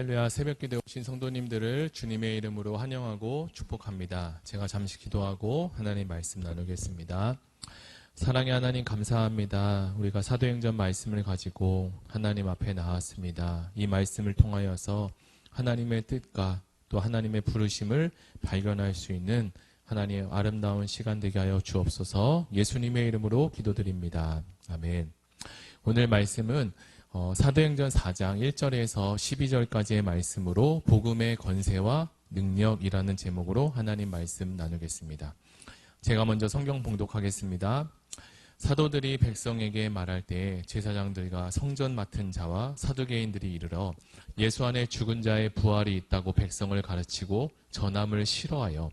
할렐루야. 새벽기도에 오신 성도님들을 주님의 이름으로 환영하고 축복합니다. 제가 잠시 기도하고 하나님 말씀 나누겠습니다. 사랑의 하나님 감사합니다. 우리가 사도행전 말씀을 가지고 하나님 앞에 나왔습니다. 이 말씀을 통하여서 하나님의 뜻과 또 하나님의 부르심을 발견할 수 있는 하나님의 아름다운 시간 되게 하여 주옵소서. 예수님의 이름으로 기도드립니다. 아멘. 오늘 말씀은 사도행전 4장 1절에서 12절까지의 말씀으로 복음의 권세와 능력이라는 제목으로 하나님 말씀 나누겠습니다. 제가 먼저 성경 봉독하겠습니다. 사도들이 백성에게 말할 때 제사장들과 성전 맡은 자와 사두개인들이 이르러 예수 안에 죽은 자의 부활이 있다고 백성을 가르치고 전함을 싫어하여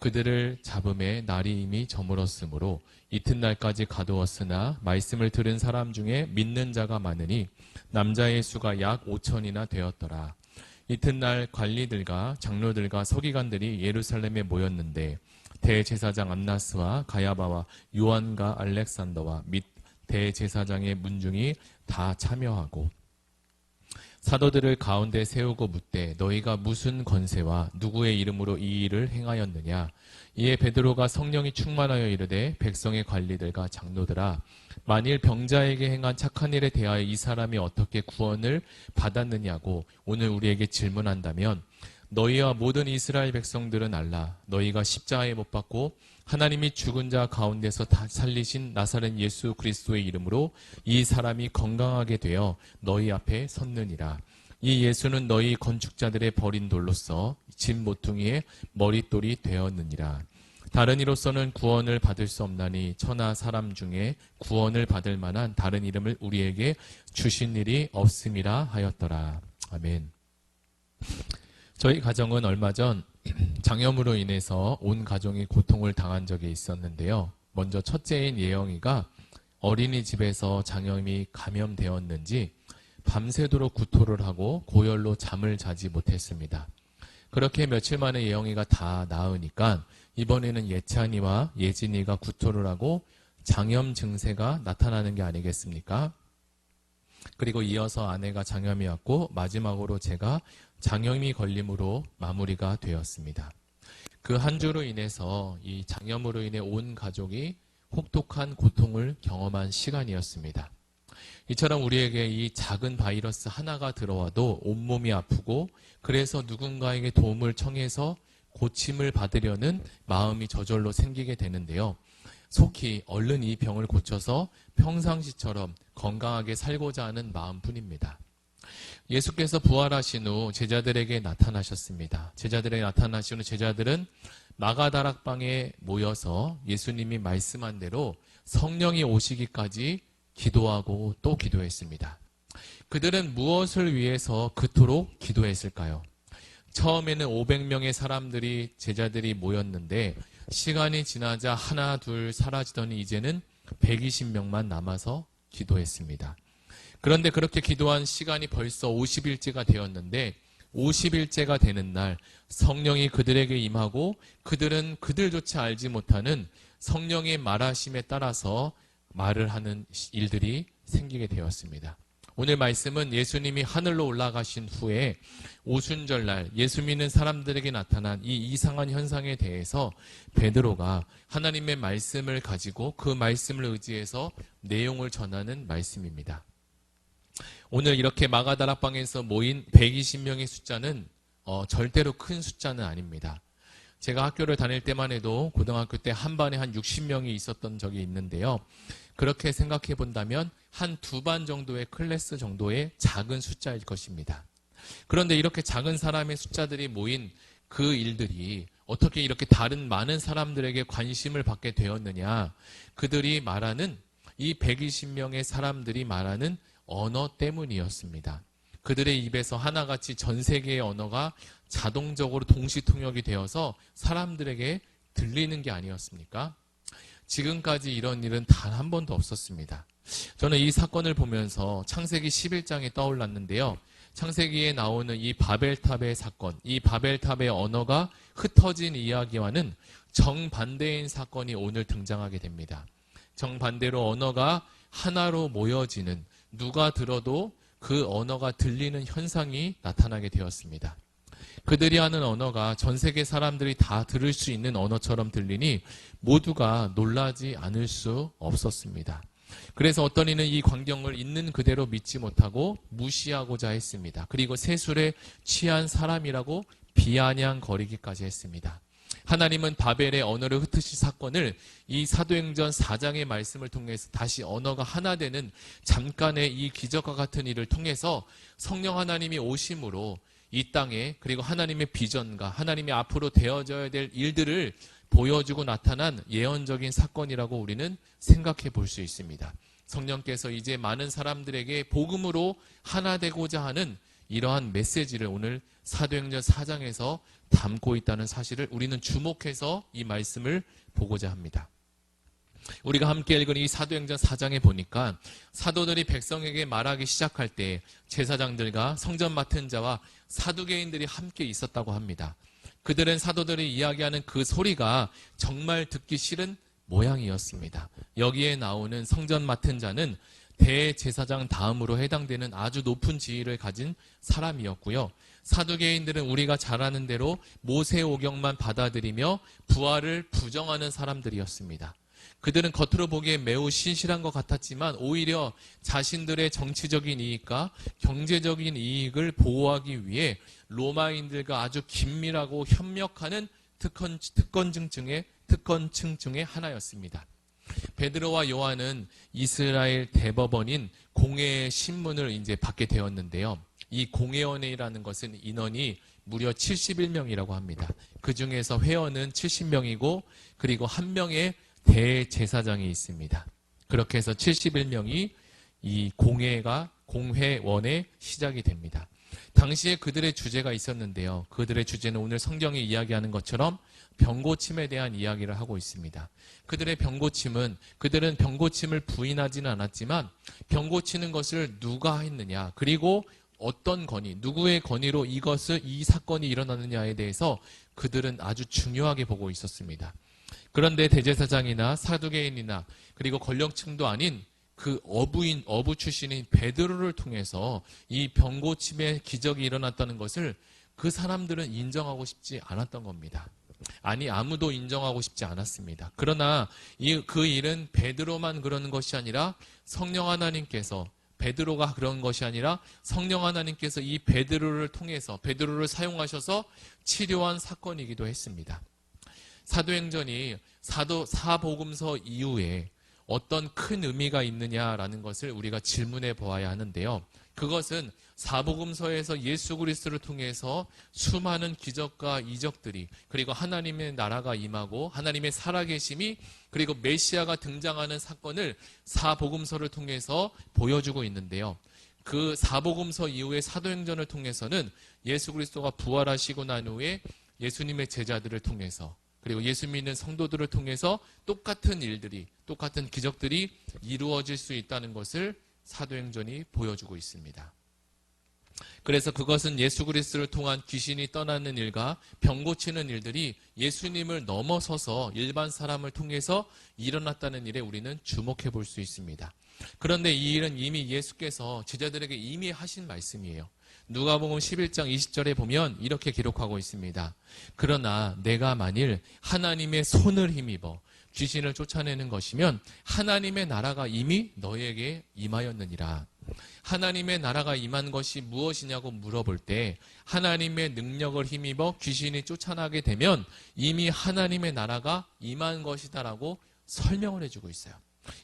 그들을 잡음에 날이 이미 저물었으므로 이튿날까지 가두었으나 말씀을 들은 사람 중에 믿는 자가 많으니 남자의 수가 약 5천이나 되었더라. 이튿날 관리들과 장로들과 서기관들이 예루살렘에 모였는데 대제사장 안나스와 가야바와 요한과 알렉산더와 및 대제사장의 문중이 다 참여하고 사도들을 가운데 세우고 묻되 너희가 무슨 권세와 누구의 이름으로 이 일을 행하였느냐. 이에 베드로가 성령이 충만하여 이르되 백성의 관리들과 장로들아 만일 병자에게 행한 착한 일에 대하여 이 사람이 어떻게 구원을 받았느냐고 오늘 우리에게 질문한다면 너희와 모든 이스라엘 백성들은 알라. 너희가 십자가에 못 박고 하나님이 죽은 자 가운데서 다 살리신 나사렛 예수 그리스도의 이름으로 이 사람이 건강하게 되어 너희 앞에 섰느니라. 이 예수는 너희 건축자들의 버린 돌로서 집 모퉁이의 머릿돌이 되었느니라. 다른 이로서는 구원을 받을 수 없나니 천하 사람 중에 구원을 받을 만한 다른 이름을 우리에게 주신 일이 없음이라 하였더라. 아멘. 저희 가정은 얼마 전 장염으로 인해서 온 가정이 고통을 당한 적이 있었는데요. 먼저 첫째인 예영이가 어린이집에서 장염이 감염되었는지 밤새도록 구토를 하고 고열로 잠을 자지 못했습니다. 그렇게 며칠 만에 예영이가 다 나으니까 이번에는 예찬이와 예진이가 구토를 하고 장염 증세가 나타나는 게 아니겠습니까? 그리고 이어서 아내가 장염이 왔고 마지막으로 제가 장염이 걸림으로 마무리가 되었습니다. 그 한 주로 인해서 이 장염으로 인해 온 가족이 혹독한 고통을 경험한 시간이었습니다. 이처럼 우리에게 이 작은 바이러스 하나가 들어와도 온몸이 아프고 그래서 누군가에게 도움을 청해서 고침을 받으려는 마음이 저절로 생기게 되는데요. 속히 얼른 이 병을 고쳐서 평상시처럼 건강하게 살고자 하는 마음뿐입니다. 예수께서 부활하신 후 제자들에게 나타나셨습니다. 제자들에게 나타나신 후 제자들은 마가다락방에 모여서 예수님이 말씀한 대로 성령이 오시기까지 기도하고 또 기도했습니다. 그들은 무엇을 위해서 그토록 기도했을까요? 처음에는 500명의 사람들이 제자들이 모였는데 시간이 지나자 하나 둘 사라지더니 이제는 120명만 남아서 기도했습니다. 그런데 그렇게 기도한 시간이 벌써 50일째가 되었는데 50일째가 되는 날 성령이 그들에게 임하고 그들은 그들조차 알지 못하는 성령의 말하심에 따라서 말을 하는 일들이 생기게 되었습니다. 오늘 말씀은 예수님이 하늘로 올라가신 후에 오순절날 예수 믿는 사람들에게 나타난 이 이상한 현상에 대해서 베드로가 하나님의 말씀을 가지고 그 말씀을 의지해서 내용을 전하는 말씀입니다. 오늘 이렇게 마가다락방에서 모인 120명의 숫자는 절대로 큰 숫자는 아닙니다. 제가 학교를 다닐 때만 해도 고등학교 때 한 반에 한 60명이 있었던 적이 있는데요. 그렇게 생각해 본다면 한 두 반 정도의 클래스 정도의 작은 숫자일 것입니다. 그런데 이렇게 작은 사람의 숫자들이 모인 그 일들이 어떻게 이렇게 다른 많은 사람들에게 관심을 받게 되었느냐. 그들이 말하는 이 120명의 사람들이 말하는 언어 때문이었습니다. 그들의 입에서 하나같이 전 세계의 언어가 자동적으로 동시통역이 되어서 사람들에게 들리는 게 아니었습니까? 지금까지 이런 일은 단 한 번도 없었습니다. 저는 이 사건을 보면서 창세기 11장이 떠올랐는데요. 창세기에 나오는 이 바벨탑의 사건, 이 바벨탑의 언어가 흩어진 이야기와는 정반대인 사건이 오늘 등장하게 됩니다. 정반대로 언어가 하나로 모여지는, 누가 들어도 그 언어가 들리는 현상이 나타나게 되었습니다. 그들이 하는 언어가 전 세계 사람들이 다 들을 수 있는 언어처럼 들리니 모두가 놀라지 않을 수 없었습니다. 그래서 어떤 이는 이 광경을 있는 그대로 믿지 못하고 무시하고자 했습니다. 그리고 세술에 취한 사람이라고 비아냥거리기까지 했습니다. 하나님은 바벨의 언어를 흩으신 사건을 이 사도행전 4장의 말씀을 통해서 다시 언어가 하나 되는 잠깐의 이 기적과 같은 일을 통해서 성령 하나님이 오심으로 이 땅에, 그리고 하나님의 비전과 하나님이 앞으로 되어져야 될 일들을 보여주고 나타난 예언적인 사건이라고 우리는 생각해 볼 수 있습니다. 성령께서 이제 많은 사람들에게 복음으로 하나 되고자 하는 이러한 메시지를 오늘 사도행전 4장에서 담고 있다는 사실을 우리는 주목해서 이 말씀을 보고자 합니다. 우리가 함께 읽은 이 사도행전 4장에 보니까 사도들이 백성에게 말하기 시작할 때 제사장들과 성전 맡은 자와 사두개인들이 함께 있었다고 합니다. 그들은 사도들이 이야기하는 그 소리가 정말 듣기 싫은 모양이었습니다. 여기에 나오는 성전 맡은 자는 대제사장 다음으로 해당되는 아주 높은 지위를 가진 사람이었고요. 사두개인들은 우리가 잘 아는 대로 모세오경만 받아들이며 부활을 부정하는 사람들이었습니다. 그들은 겉으로 보기에 매우 신실한 것 같았지만 오히려 자신들의 정치적인 이익과 경제적인 이익을 보호하기 위해 로마인들과 아주 긴밀하고 협력하는 특권층 중에 하나였습니다. 베드로와 요한은 이스라엘 대법원인 공회의 신문을 이제 받게 되었는데요. 이 공회원회라는 것은 인원이 무려 71명이라고 합니다. 그 중에서 회원은 70명이고 그리고 한 명의 대제사장이 있습니다. 그렇게 해서 71명이 이 공회원의 시작이 됩니다. 당시에 그들의 주제가 있었는데요. 그들의 주제는 오늘 성경이 이야기하는 것처럼 병고침에 대한 이야기를 하고 있습니다. 그들은 병고침을 부인하지는 않았지만 병고치는 것을 누가 했느냐, 그리고 어떤 건의, 누구의 건의로 이 사건이 일어났느냐에 대해서 그들은 아주 중요하게 보고 있었습니다. 그런데 대제사장이나 사두개인이나 그리고 권력층도 아닌 그 어부 출신인 베드로를 통해서 이 병고침의 기적이 일어났다는 것을 그 사람들은 인정하고 싶지 않았던 겁니다. 아니, 아무도 인정하고 싶지 않았습니다. 그러나 그 일은 베드로만 그러는 것이 아니라 성령 하나님께서, 베드로가 그런 것이 아니라 성령 하나님께서 이 베드로를 통해서 베드로를 사용하셔서 치료한 사건이기도 했습니다. 사도행전이 사복음서 이후에 어떤 큰 의미가 있느냐라는 것을 우리가 질문해 보아야 하는데요. 그것은 사복음서에서 예수 그리스도를 통해서 수많은 기적과 이적들이, 그리고 하나님의 나라가 임하고 하나님의 살아계심이, 그리고 메시아가 등장하는 사건을 사복음서를 통해서 보여주고 있는데요. 그 사복음서 이후의 사도행전을 통해서는 예수 그리스도가 부활하시고 난 후에 예수님의 제자들을 통해서, 그리고 예수 믿는 성도들을 통해서 똑같은 일들이, 똑같은 기적들이 이루어질 수 있다는 것을 사도행전이 보여주고 있습니다. 그래서 그것은 예수 그리스도를 통한 귀신이 떠나는 일과 병 고치는 일들이 예수님을 넘어서서 일반 사람을 통해서 일어났다는 일에 우리는 주목해 볼 수 있습니다. 그런데 이 일은 이미 예수께서 제자들에게 이미 하신 말씀이에요. 누가복음 11장 20절에 보면 이렇게 기록하고 있습니다. 그러나 내가 만일 하나님의 손을 힘입어 귀신을 쫓아내는 것이면 하나님의 나라가 이미 너에게 임하였느니라. 하나님의 나라가 임한 것이 무엇이냐고 물어볼 때 하나님의 능력을 힘입어 귀신이 쫓아나게 되면 이미 하나님의 나라가 임한 것이다라고 설명을 해주고 있어요.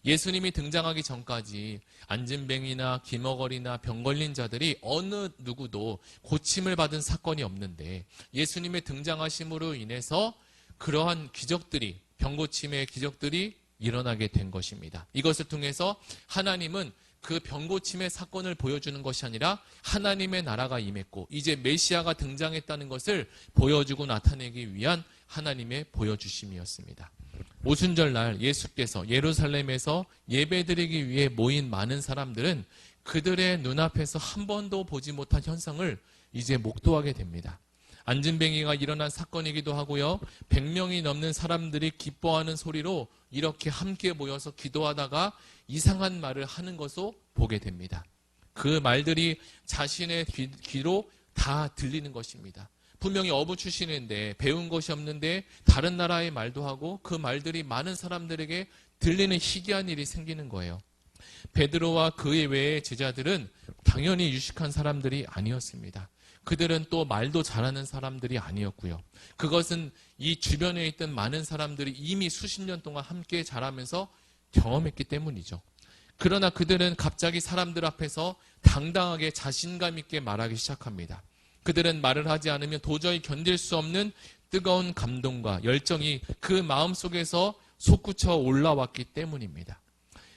예수님이 등장하기 전까지 안진뱅이나 기머거리나 병 걸린 자들이 어느 누구도 고침을 받은 사건이 없는데 예수님의 등장하심으로 인해서 그러한 기적들이, 병 고침의 기적들이 일어나게 된 것입니다. 이것을 통해서 하나님은 그 병 고침의 사건을 보여주는 것이 아니라 하나님의 나라가 임했고 이제 메시아가 등장했다는 것을 보여주고 나타내기 위한 하나님의 보여주심이었습니다. 오순절날 예수께서 예루살렘에서 예배드리기 위해 모인 많은 사람들은 그들의 눈앞에서 한 번도 보지 못한 현상을 이제 목도하게 됩니다. 안진뱅이가 일어난 사건이기도 하고요. 100명이 넘는 사람들이 기뻐하는 소리로 이렇게 함께 모여서 기도하다가 이상한 말을 하는 것을 보게 됩니다. 그 말들이 자신의 귀로 다 들리는 것입니다. 분명히 어부 출신인데 배운 것이 없는데 다른 나라의 말도 하고 그 말들이 많은 사람들에게 들리는 희귀한 일이 생기는 거예요. 베드로와 그의 외의 제자들은 당연히 유식한 사람들이 아니었습니다. 그들은 또 말도 잘하는 사람들이 아니었고요. 그것은 이 주변에 있던 많은 사람들이 이미 수십 년 동안 함께 자라면서 경험했기 때문이죠. 그러나 그들은 갑자기 사람들 앞에서 당당하게 자신감 있게 말하기 시작합니다. 그들은 말을 하지 않으면 도저히 견딜 수 없는 뜨거운 감동과 열정이 그 마음속에서 솟구쳐 올라왔기 때문입니다.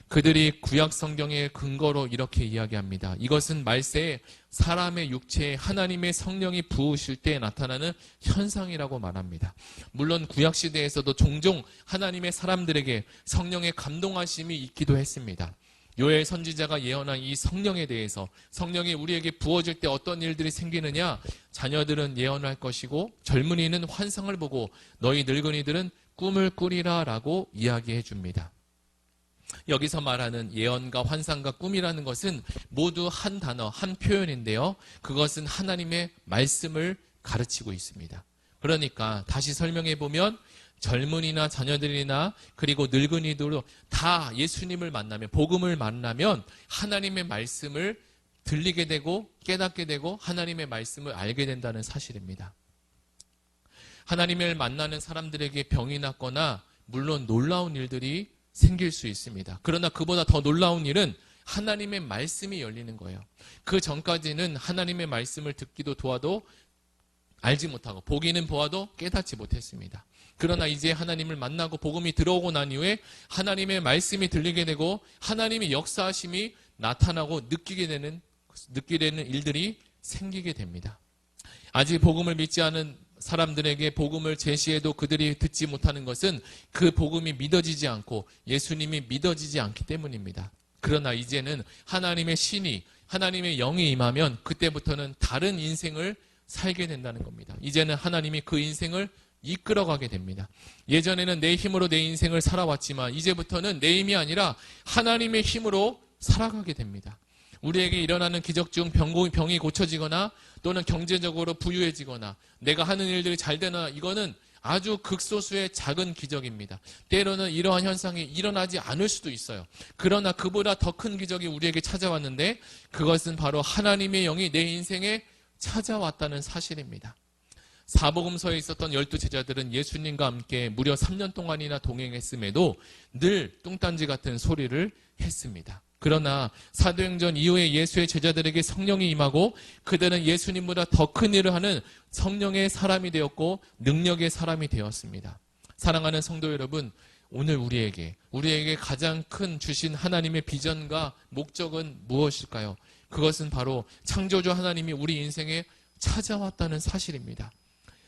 그들이 구약 성경의 근거로 이렇게 이야기합니다. 이것은 말세에 사람의 육체에 하나님의 성령이 부으실 때 나타나는 현상이라고 말합니다. 물론 구약 시대에서도 종종 하나님의 사람들에게 성령의 감동하심이 있기도 했습니다. 요엘 선지자가 예언한 이 성령에 대해서 성령이 우리에게 부어질 때 어떤 일들이 생기느냐, 자녀들은 예언할 것이고 젊은이는 환상을 보고 너희 늙은이들은 꿈을 꾸리라 라고 이야기해 줍니다. 여기서 말하는 예언과 환상과 꿈이라는 것은 모두 한 단어, 한 표현인데요. 그것은 하나님의 말씀을 가르치고 있습니다. 그러니까 다시 설명해 보면 젊은이나 자녀들이나 그리고 늙은이들도 다 예수님을 만나면, 복음을 만나면 하나님의 말씀을 들리게 되고 깨닫게 되고 하나님의 말씀을 알게 된다는 사실입니다. 하나님을 만나는 사람들에게 병이 났거나 물론 놀라운 일들이 생길 수 있습니다. 그러나 그보다 더 놀라운 일은 하나님의 말씀이 열리는 거예요. 그 전까지는 하나님의 말씀을 듣기도 도와도 알지 못하고 보기는 보아도 깨닫지 못했습니다. 그러나 이제 하나님을 만나고 복음이 들어오고 난 이후에 하나님의 말씀이 들리게 되고 하나님의 역사하심이 나타나고 느끼게 되는 일들이 생기게 됩니다. 아직 복음을 믿지 않은 사람들에게 복음을 제시해도 그들이 듣지 못하는 것은 그 복음이 믿어지지 않고 예수님이 믿어지지 않기 때문입니다. 그러나 이제는 하나님의 신이, 하나님의 영이 임하면 그때부터는 다른 인생을 살게 된다는 겁니다. 이제는 하나님이 그 인생을 이끌어가게 됩니다. 예전에는 내 힘으로 내 인생을 살아왔지만 이제부터는 내 힘이 아니라 하나님의 힘으로 살아가게 됩니다. 우리에게 일어나는 기적 중 병이 고쳐지거나 또는 경제적으로 부유해지거나 내가 하는 일들이 잘 되나, 이거는 아주 극소수의 작은 기적입니다. 때로는 이러한 현상이 일어나지 않을 수도 있어요. 그러나 그보다 더 큰 기적이 우리에게 찾아왔는데 그것은 바로 하나님의 영이 내 인생에 찾아왔다는 사실입니다. 사복음서에 있었던 12제자들은 예수님과 함께 무려 3년 동안이나 동행했음에도 늘 뚱딴지 같은 소리를 했습니다. 그러나 사도행전 이후에 예수의 제자들에게 성령이 임하고 그들은 예수님보다 더 큰 일을 하는 성령의 사람이 되었고 능력의 사람이 되었습니다. 사랑하는 성도 여러분, 오늘 우리에게 가장 큰 주신 하나님의 비전과 목적은 무엇일까요? 그것은 바로 창조주 하나님이 우리 인생에 찾아왔다는 사실입니다.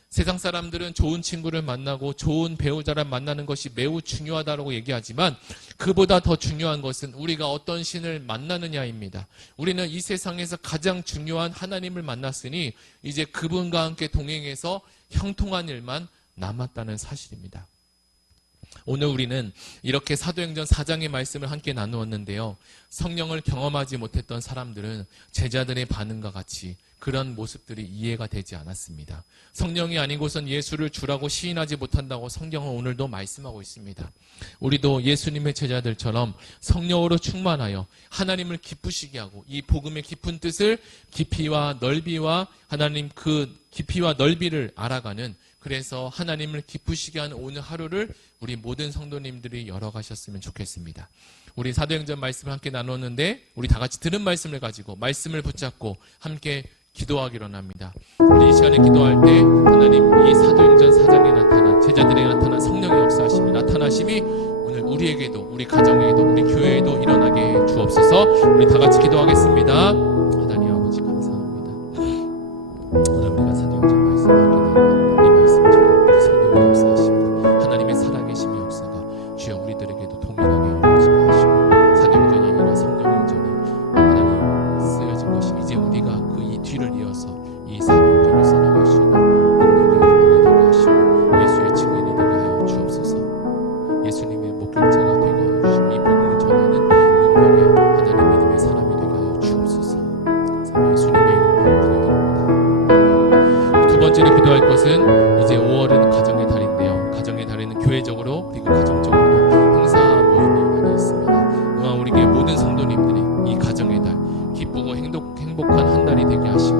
세상 사람들은 좋은 친구를 만나고 좋은 배우자를 만나는 것이 매우 중요하다고 얘기하지만 그보다 더 중요한 것은 우리가 어떤 신을 만나느냐입니다. 우리는 이 세상에서 가장 중요한 하나님을 만났으니 이제 그분과 함께 동행해서 형통한 일만 남았다는 사실입니다. 오늘 우리는 이렇게 사도행전 4장의 말씀을 함께 나누었는데요. 성령을 경험하지 못했던 사람들은 제자들의 반응과 같이 그런 모습들이 이해가 되지 않았습니다. 성령이 아니고선 예수를 주라고 시인하지 못한다고 성경은 오늘도 말씀하고 있습니다. 우리도 예수님의 제자들처럼 성령으로 충만하여 하나님을 기쁘시게 하고 이 복음의 깊은 뜻을 깊이와 넓이와 하나님 그 깊이와 넓이를 알아가는, 그래서 하나님을 기쁘시게 하는 오늘 하루를 우리 모든 성도님들이 열어가셨으면 좋겠습니다. 우리 사도행전 말씀을 함께 나눴는데 우리 다 같이 들은 말씀을 가지고 말씀을 붙잡고 함께 기도하기로 합니다. 우리 이 시간에 기도할 때 하나님 이 사도행전 4장에 나타난 제자들에게 나타난 성령의 역사하심이 나타나심이 오늘 우리에게도 우리 가정에게도 우리 교회에도 일어나게 해 주옵소서. 우리 다 같이 기도하겠습니다. 하나님 아버지 감사합니다. 오늘 우리가 사도행전 말씀을 함께 나누었다. 이 말씀처럼 우리 성령의 역사하심과 하나님의 살아계심의 역사가 주여 우리들에게도 동일하게 이루어지게 하시고 사도행전이 아니라 성령행전이 하나님 쓰여진 것이 이제 우리가 그 이 뒤를 이어서 이 사도행전을 써나갈 수 있는 능력의 힘이 되게 하시고 예수의 증인이 되게 하여 주옵소서. 예수님의 목격자가 되게 하여 주시고 이 복음을 전하는 능력의 하나님 믿음의 사람이 되게 하여 주옵소서. 교회적으로 그리고 가정적으로도 행사 모임이 많이 있습니다. 우리 교회 모든 성도님들이 이 가정의 달 기쁘고 행복한 한 달이 되게 하시고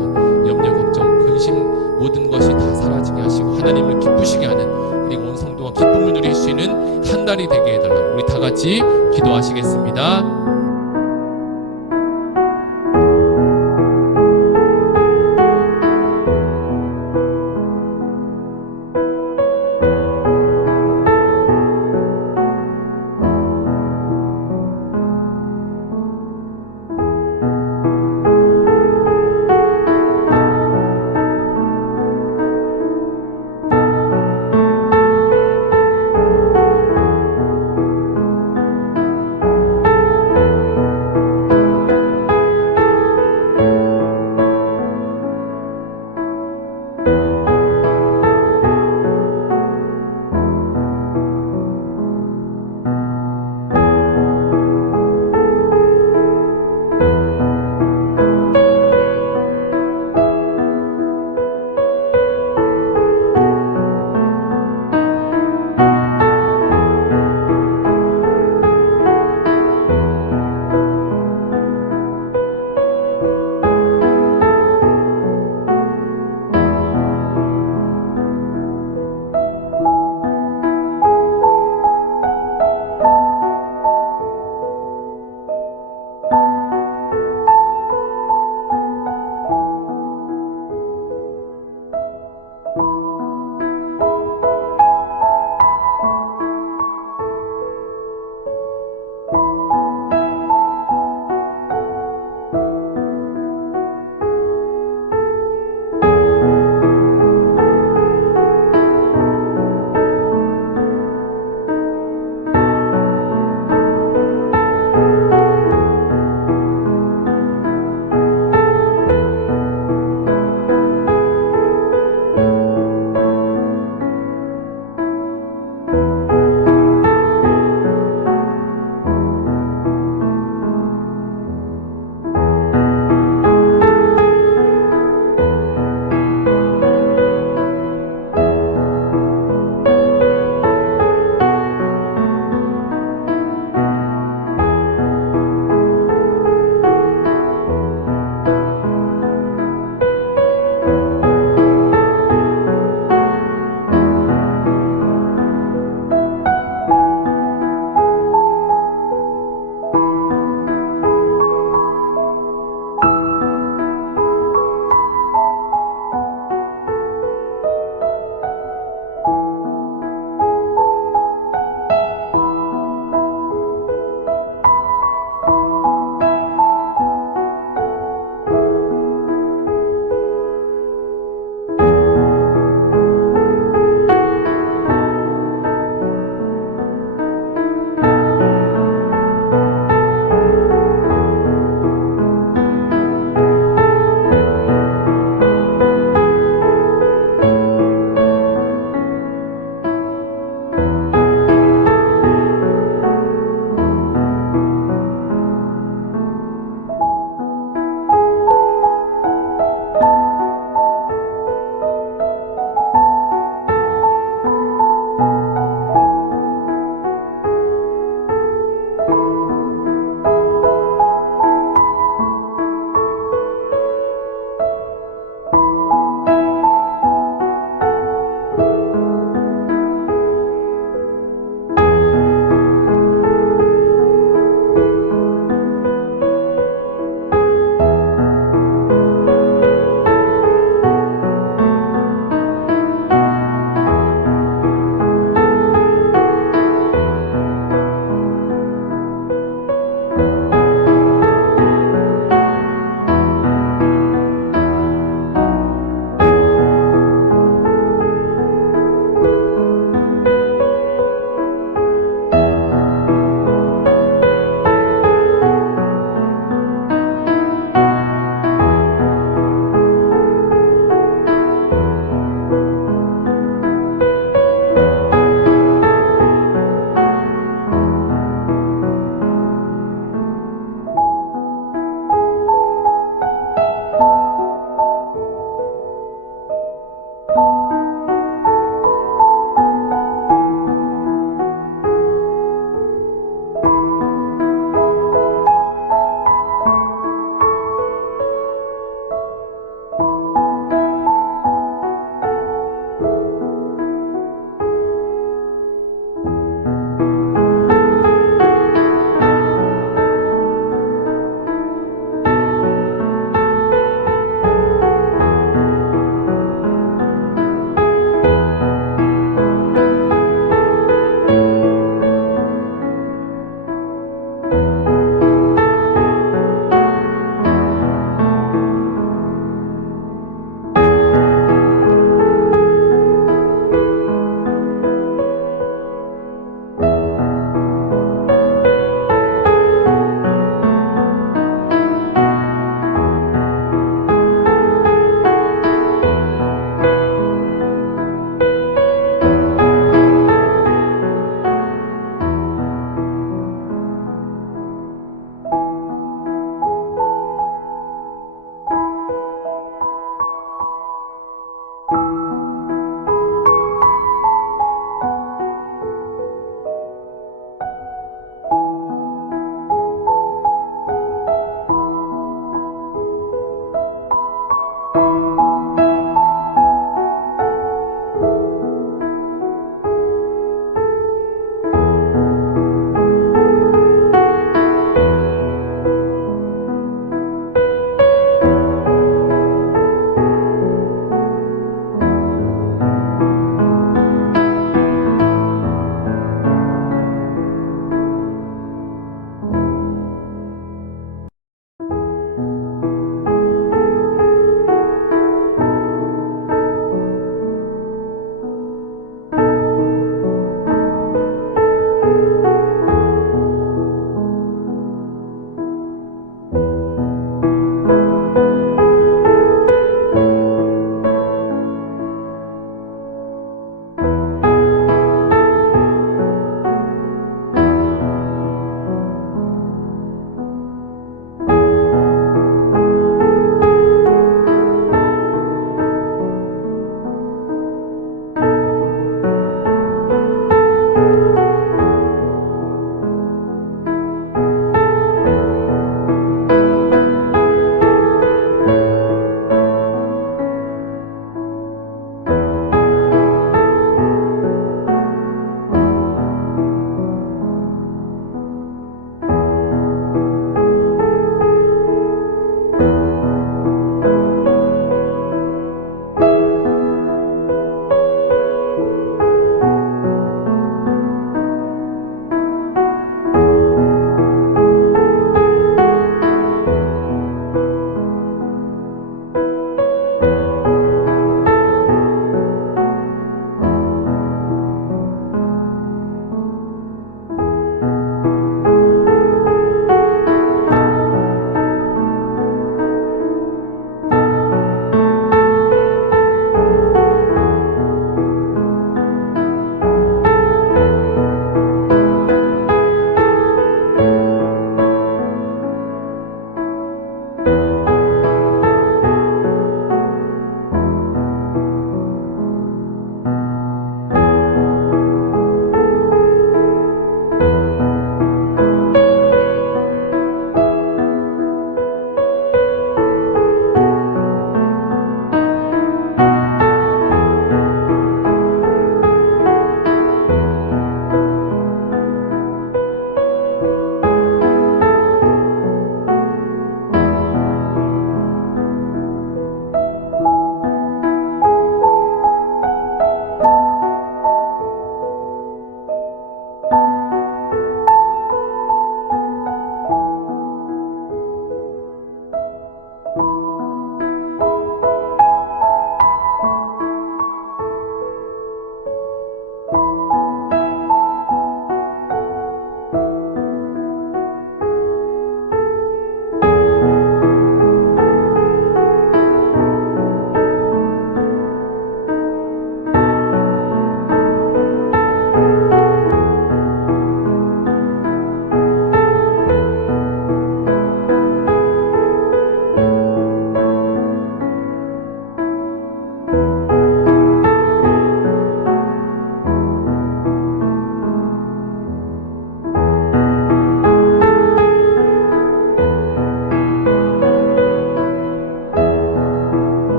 염려 걱정 근심 모든 것이 다 사라지게 하시고 하나님을 기쁘시게 하는 그리고 온 성도가 기쁨을 누릴 수 있는 한 달이 되게 해달라고 우리 다 같이 기도하시겠습니다.